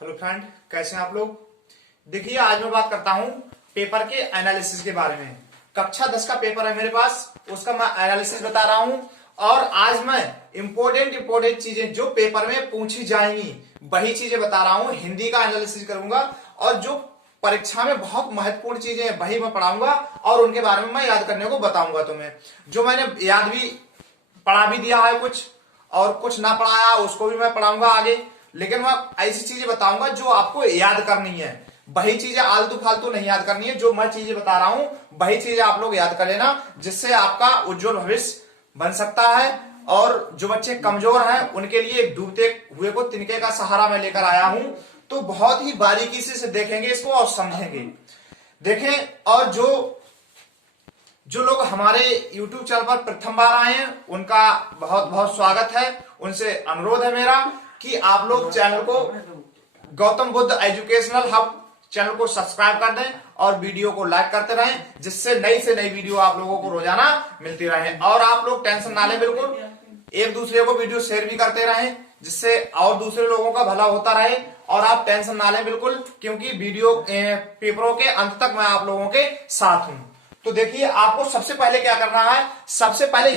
Hello friend, कैसे हैं आप लोग। देखिए, आज मैं बात करता हूं पेपर के एनालिसिस के बारे में। कक्षा 10 का पेपर है मेरे पास, उसका मैं एनालिसिस बता रहा हूं। और आज मैं इंपॉर्टेंट चीजें जो पेपर में पूछी जाएंगी वही चीजें बता रहा हूं। हिंदी का एनालिसिस करूंगा और जो परीक्षा में बहुत महत्वपूर्ण चीजें हैं वही मैं पढ़ाऊंगा और उनके बारे में मैं याद करने को बताऊंगा तुम्हें। जो मैंने याद भी पढ़ा भी दिया है कुछ, और कुछ ना पढ़ाया उसको भी मैं पढ़ाऊंगा आगे। लेकिन मैं ऐसी चीजें बताऊंगा जो आपको याद करनी है। वही चीजें आलतू फालतू नहीं याद करनी है। जो मैं चीजें बता रहा हूं वही चीजें आप लोग याद कर लेना, जिससे आपका उज्जवल भविष्य बन सकता है। और जो बच्चे कमजोर हैं उनके लिए एक डूबते हुए को तिनके का सहारा मैं लेकर आया हूं। तो बहुत ही बारीकी से देखेंगे इसको और समझेंगे। देखें, और जो लोग हमारे YouTube चैनल पर प्रथम बार आए हैं उनका बहुत बहुत स्वागत है। उनसे अनुरोध है मेरा कि आप लोग चैनल को Gautam Buddha educational hub channel को सब्सक्राइब कर दें और वीडियो को लाइक करते रहें, जिससे नई से नई वीडियो आप लोगों को रोजाना मिलती रहे। और आप लोग टेंशन ना लें, बिल्कुल एक दूसरे को वीडियो शेयर भी करते रहें, जिससे और दूसरे लोगों का भला होता रहे। और आप टेंशन ना लें बिल्कुल, क्योंकि वीडियो पेपरों के अंत तक मैं आप लोगों के साथ हूं। तो देखिए, आपको सबसे पहले क्या करना है। सबसे पहले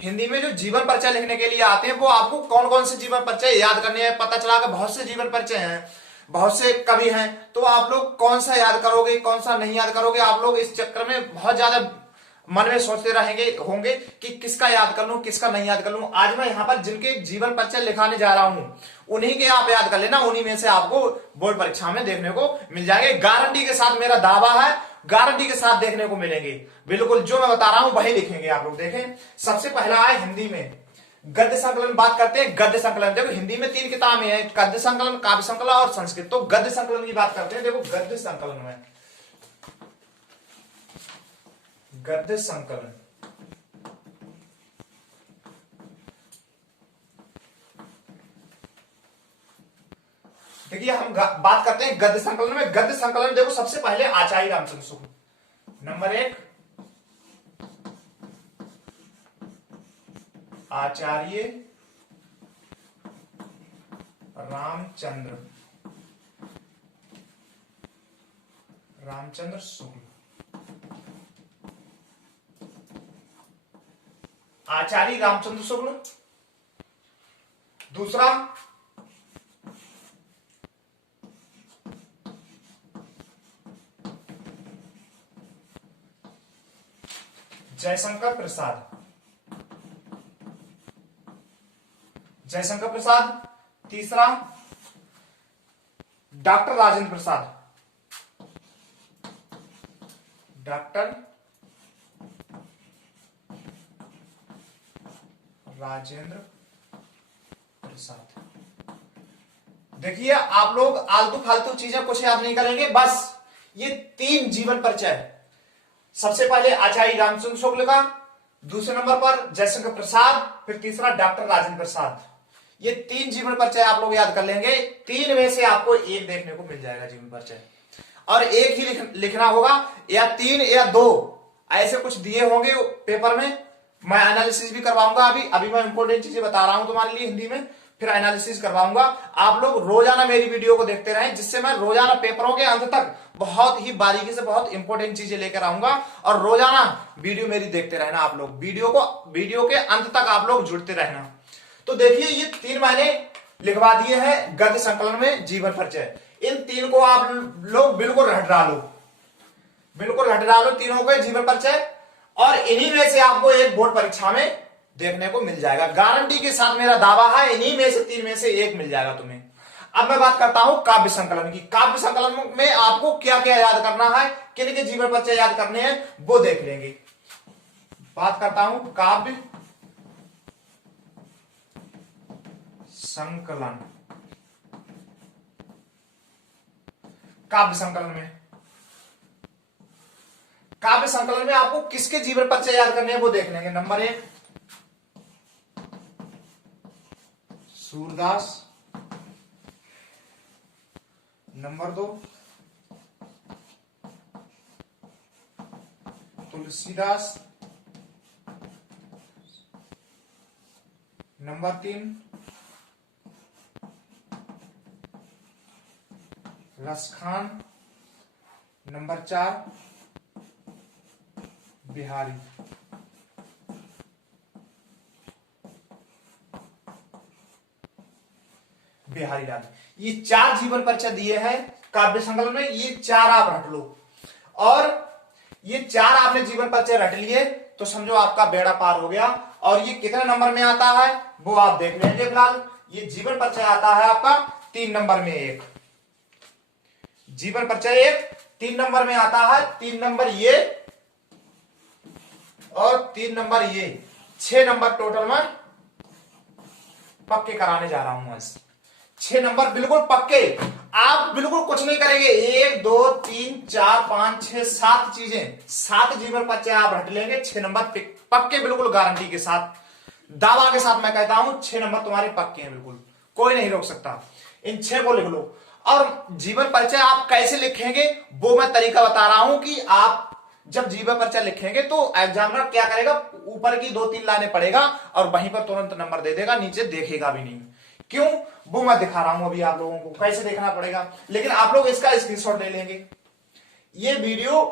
हिंदी में जो जीवन परिचय लिखने के लिए आते हैं वो आपको कौन कौन से जीवन परिचय याद करने हैं। पता चला कि बहुत से जीवन परिचय हैं, बहुत से कवि हैं, तो आप लोग कौन सा याद करोगे कौन सा नहीं याद करोगे। आप लोग इस चक्कर में बहुत ज्यादा मन में सोचते रहेंगे होंगे कि किसका याद कर लूं किसका नहीं याद कर लूं। आज मैं यहाँ पर जिनके जीवन परिचय लिखाने जा रहा हूं उन्हीं के आप याद कर लेना। उन्हीं में से आपको बोर्ड परीक्षा में देखने को मिल जाएंगे। गारंटी के साथ मेरा दावा है, गारंटी के साथ देखने को मिलेंगे। बिल्कुल जो मैं बता रहा हूं वही लिखेंगे आप लोग। देखें, सबसे पहला है हिंदी में गद्य संकलन। बात करते हैं गद्य संकलन। देखो, हिंदी में 3 किताबें हैं, गद्य संकलन, काव्य संकलन और संस्कृत। तो गद्य संकलन की बात करते हैं। देखो, गद्य संकलन में गद्य संकलन देखिए, हम बात करते हैं गद्य संकलन में। गद्य संकलन देखो, सबसे पहले आचार्य रामचंद्र शुक्ल नंबर 1, आचार्य रामचंद्र शुक्ल। आचार्य रामचंद्र शुक्ल। दूसरा जयशंकर प्रसाद। तीसरा डॉक्टर राजेंद्र प्रसाद। देखिए, आप लोग आलतू फालतू चीजें कुछ याद नहीं करेंगे, बस ये 3 जीवन परिचय। सबसे पहले आचार्य रामचंद्र शुक्ल का, दूसरे नंबर पर जयशंकर प्रसाद, फिर तीसरा डॉक्टर राजेंद्र प्रसाद। ये 3 जीवन परिचय आप लोग याद कर लेंगे। 3 में से आपको एक देखने को मिल जाएगा जीवन परिचय, और एक ही लिखना होगा, या 3 या 2 ऐसे कुछ दिए होंगे पेपर में। मैं एनालिसिस भी करवाऊंगा। अभी मैं इंपॉर्टेंट चीजें बता रहा हूं तुम्हारे लिए हिंदी में, फिर एनालिसिस करवाऊंगा। आप लोग रोजाना मेरी वीडियो को देखते रहें, जिससे मैं रोजाना पेपरों के अंत तक बहुत ही बारीकी से बहुत इंपॉर्टेंट चीजें लेकर आऊंगा। और रोजाना वीडियो मेरी देखते रहना आप लोग। वीडियो के अंत तक आप लोग जुड़ते रहना। तो देखिए, ये 3 मैंने लिखवा दिए हैं गद्य संकलन में जीवन परिचय। इन 3 को आप लोग बिल्कुल रट डालो, तीनों के जीवन परिचय। और इन्हीं में से आपको एक बोर्ड परीक्षा में देखने को मिल जाएगा। गारंटी के साथ मेरा दावा है, इन्हीं में से 3 में से एक मिल जाएगा तुम्हें। अब मैं बात करता हूं काव्य संकलन की। काव्य संकलन में आपको क्या क्या याद करना है, किन के जीवन परिचय याद करने हैं, वो देख लेंगे। बात करता हूं काव्य संकलन। काव्य संकलन में आपको किसके जीवन परिचय याद करने हैं वो देख लेंगे। Number 1 Surdas, number 2 Tulsidas, number 3 Raskhan. Number 4 Bihari. Bihari Lal. ये 4 जीवन परिचय दिए हैं काव्य संकलन में, ये 4 आप रट लो। और ये 4 आपने जीवन परिचय रट लिए तो समझो आपका बेड़ा पार हो गया। और ये कितने नंबर में आता है वो आप देख लेंगे फिलहाल। ये जीवन परिचय आता है आपका 3 नंबर में। एक जीवन परिचय एक 3 नंबर में आता है। 3 नंबर ये और 3 नंबर ये, 6 नंबर टोटल में पक्के कराने जा रहा हूं आज। 6 नंबर बिल्कुल पक्के, आप बिल्कुल कुछ नहीं करेंगे। 1 2 3 4 5 6 7 चीजें, 7 जीवन परिचय आप रट लेंगे। 6 नंबर पक्के, बिल्कुल गारंटी के साथ, दावा के साथ मैं कहता हूं 6 नंबर तुम्हारे पक्के हैं, बिल्कुल कोई नहीं रोक सकता। इन 6 को लिख लो। और जीवन परिचय आप कैसे लिखेंगे वो मैं तरीका बता रहा हूं कि आप जब जीवन परिचय लिखेंगे तो एग्जामिनर क्या करेगा, ऊपर की 2-3 लाइनें पढ़ेगा और वहीं पर तुरंत नंबर दे देगा, नीचे देखेगा भी नहीं। क्यों, वो मैं दिखा रहा हूं अभी आप लोगों को कैसे देखना पड़ेगा। लेकिन आप लोग इसका स्क्रीनशॉट ले लेंगे। ये वीडियो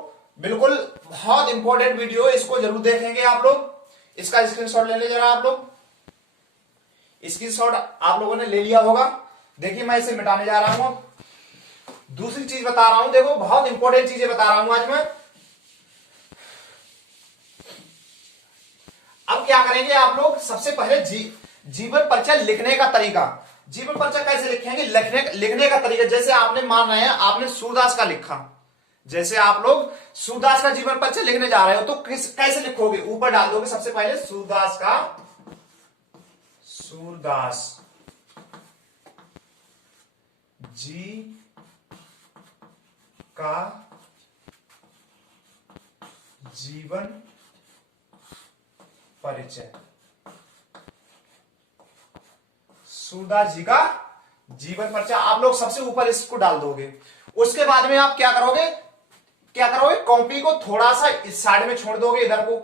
बिल्कुल बहुत इंपॉर्टेंट वीडियो है, इसको जरूर देखेंगे आप लोग। इसका स्क्रीनशॉट ले ले जरा आप लोग। स्क्रीनशॉट आप लोगों ने ले लिया होगा। देखिए मैं इसे मिटाने जा रहा हूं। दूसरी चीज बता रहा हूं, देखो बहुत इंपॉर्टेंट चीजें बता रहा हूं आज मैं। अब क्या करेंगे आप लोग, सबसे पहले जीवन परिचय लिखने का तरीका। जीवन परिचय कैसे लिखेंगे, लिखने का तरीका। जैसे आपने मान रहे हैं आपने सूरदास का लिखा, जैसे आप लोग सूरदास का जीवन परिचय लिखने जा रहे हो तो कैसे लिखोगे, ऊपर डाल दोगे सबसे पहले सूरदास का, सूरदास जी का जीवन परिचय। सूरदास जी का जीवन परिचय आप लोग सबसे ऊपर इसको डाल दोगे। उसके बाद में आप क्या करोगे, कॉपी को थोड़ा सा इस साइड में छोड़ दोगे, इधर को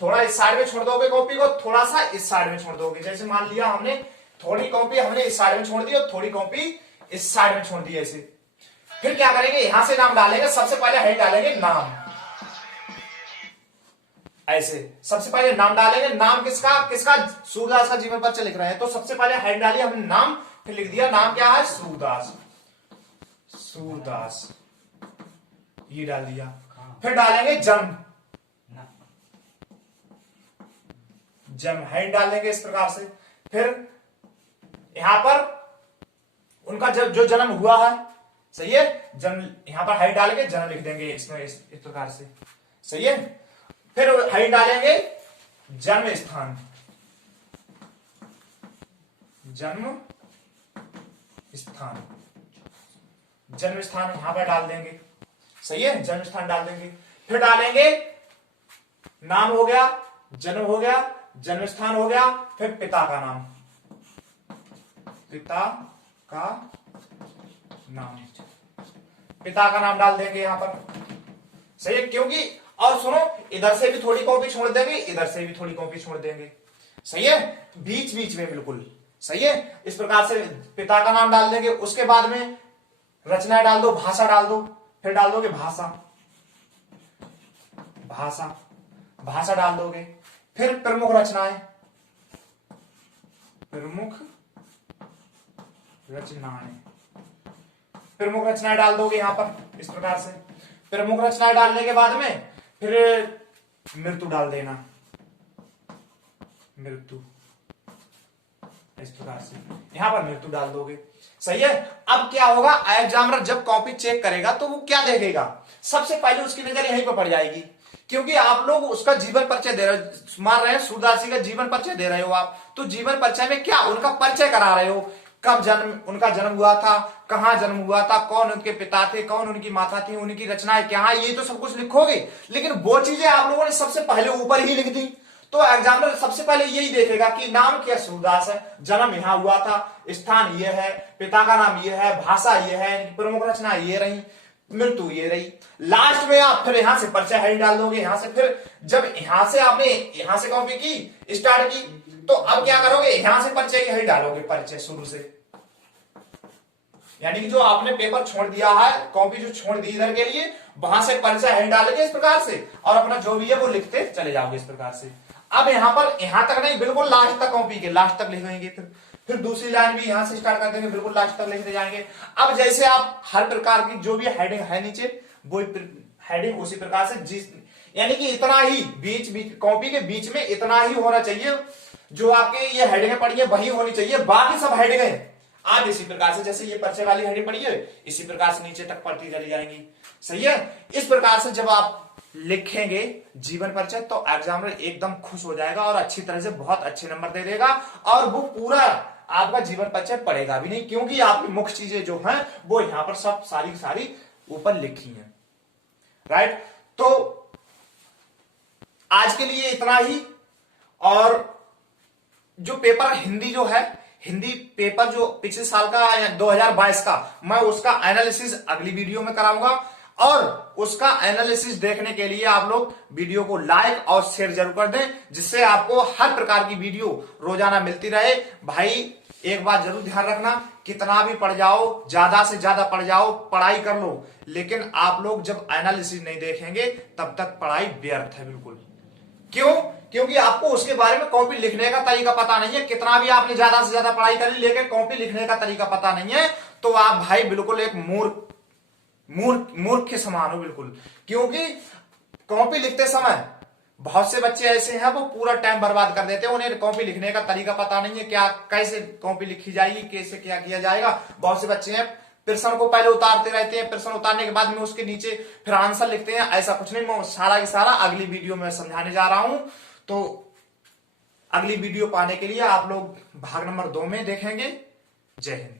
थोड़ा इस साइड में छोड़ दोगे, कॉपी को थोड़ा सा इस साइड में छोड़ दोगे। जैसे मान लिया हमने थोड़ी कॉपी हमने इस साइड में छोड़ दी और थोड़ी कॉपी इस साइड में छोड़ दी ऐसे। फिर क्या करेंगे, यहां से नाम डालेंगे। सबसे पहले हेड डालेंगे नाम, ऐसे सबसे पहले नाम डालेंगे। नाम किसका सूरदास का जीवन परिचय लिख रहे हैं तो सबसे पहले हेड डालिए हमने नाम, फिर लिख दिया नाम क्या है, सूरदास। सूरदास ये डाल दिया। फिर डालेंगे जन्म, जन्म हेड डालेंगे इस प्रकार से। फिर यहां पर उनका जो जन्म हुआ है, सही है, जन्म यहां पर हेड डालेंगे, जन्म लिख देंगे इसमें इस प्रकार से, सही है। फिर हेड डालेंगे जन्म स्थान, जन्म स्थान, जन्म स्थान यहां पर डाल देंगे, सही है, जन्म स्थान डाल देंगे। फिर डालेंगे नाम हो गया, जन्म हो गया, जन्म स्थान हो गया, फिर पिता का नाम, पिता का नाम, पिता का नाम डाल देंगे यहां पर, सही है। क्योंकि और सुनो, इधर से भी थोड़ी कॉपी छोड़ देंगे, इधर से भी थोड़ी कॉपी छोड़ देंगे, सही है, बीच बीच में बिल्कुल, सही है। इस प्रकार से पिता का नाम डाल देंगे। उसके बाद में रचना डाल दो, भाषा डाल दो, फिर डाल दोगे भाषा, भाषा, भाषा डाल दोगे। फिर प्रमुख रचनाएं, प्रमुख रचनाएं, प्रमुख रचनाएं डाल दोगे यहां पर इस प्रकार से। प्रमुख रचनाएं डालने के बाद में फिर मृत्यु डाल देना, मृत्यु, इस प्रकार से यहां पर मृत्यु डाल दोगे, सही है। अब क्या होगा, एग्जामिनर जब कॉपी चेक करेगा तो वो क्या देखेगा, सबसे पहले उसकी नजर यहीं पर पड़ जाएगी। क्योंकि आप लोग उसका जीवन परिचय दे रहे हो, मान रहे हैं सूरदास जी का जीवन परिचय दे रहे हो आप, तो जीवन परिचय में क्या उनका परिचय करा रहे हो, कब उनका जन्म हुआ था, कहां जन्म हुआ था, कौन उनके पिता थे, कौन उनकी माता थी, उनकी रचनाएं क्या है, ये तो सब कुछ लिखोगे। लेकिन वो चीजें आप लोगों ने सबसे पहले ऊपर ही लिख दी, तो एग्जामिनर सबसे पहले यही देखेगा कि नाम क्या सूरदास है, जन्म यहां हुआ था, स्थान ये है, पिता का नाम ये है, भाषा ये है, प्रमुख रचना ये रही, मृत्यु ये रही। लास्ट में आप फिर यहां से परिचय हेड डाल दोगे यहां से। फिर जब यहां से आपने यहां से कॉपी की, स्टार्ट की, तो अब क्या करोगे, यहां से परिचय की हेड डालोगे, परिचय शुरू से, यानी कि जो आपने पेपर छोड़ दिया है, कॉपी जो छोड़ दी इधर के लिए, वहां से परिचय हेड डालेंगे इस प्रकार से और अपना जो भी है वो लिखते चले जाओगे इस प्रकार से। अब यहाँ पर यहां तक नहीं, बिल्कुल लास्ट तक कॉपी के लास्ट तक लिखेंगे। फिर दूसरी लाइन भी यहां से स्टार्ट कर देंगे, बिल्कुल लास्ट तक लिखते जाएंगे। अब जैसे आप हर प्रकार की जो भी हेडिंग है नीचे, वो हेडिंग उसी प्रकार से जिस, यानी कि इतना ही बीच बीच कॉपी के बीच में इतना ही होना चाहिए, जो आपके ये हेडिंग पड़ी है वही होनी चाहिए, बाकी सब हेडिंग आप इसी प्रकार से, जैसे ये परिचय वाली हेडिंग पड़ी है इसी प्रकार से नीचे तक पढ़ती चली जाएंगी। सही है। इस प्रकार से जब आप लिखेंगे जीवन परिचय तो एग्जामिनर एकदम खुश हो जाएगा और अच्छी तरह से बहुत अच्छे नंबर दे देगा, और वो पूरा आपका जीवन परिचय पढ़ेगा भी नहीं, क्योंकि आपकी मुख्य चीजें जो हैं वो यहां पर सब सारी सारी ऊपर लिखी हैं। राइट। तो आज के लिए इतना ही। और जो पेपर हिंदी जो है, हिंदी पेपर जो पिछले साल का 2022 का, मैं उसका एनालिसिस अगली वीडियो में कराऊंगा, और उसका एनालिसिस देखने के लिए आप लोग वीडियो को लाइक और शेयर जरूर कर दें, जिससे आपको हर प्रकार की वीडियो रोजाना मिलती रहे। भाई एक बात जरूर ध्यान रखना, कितना भी पढ़ जाओ, ज्यादा से ज्यादा पढ़ जाओ, पढ़ाई कर लो, लेकिन आप लोग जब एनालिसिस नहीं देखेंगे तब तक पढ़ाई व्यर्थ है बिल्कुल। क्यों? क्योंकि आपको उसके बारे में कॉपी लिखने का तरीका पता नहीं है। कितना भी आपने ज्यादा से ज्यादा पढ़ाई कर ली, लेकिन कॉपी लिखने का तरीका पता नहीं है, तो आप भाई बिल्कुल एक मूर्ख के समान हो बिल्कुल। क्योंकि कॉपी लिखते समय बहुत से बच्चे ऐसे हैं वो पूरा टाइम बर्बाद कर देते हैं, उन्हें कॉपी लिखने का तरीका पता नहीं है, क्या कैसे कॉपी लिखी जाएगी, कैसे क्या किया जाएगा। बहुत से बच्चे हैं प्रश्न को पहले उतारते रहते हैं, प्रश्न उतारने के बाद में उसके नीचे फिर आंसर लिखते हैं। ऐसा कुछ नहीं, मैं सारा की सारा अगली वीडियो में समझाने जा रहा हूं। तो अगली वीडियो पाने के लिए आप लोग भाग नंबर 2 में देखेंगे। जय हिंद।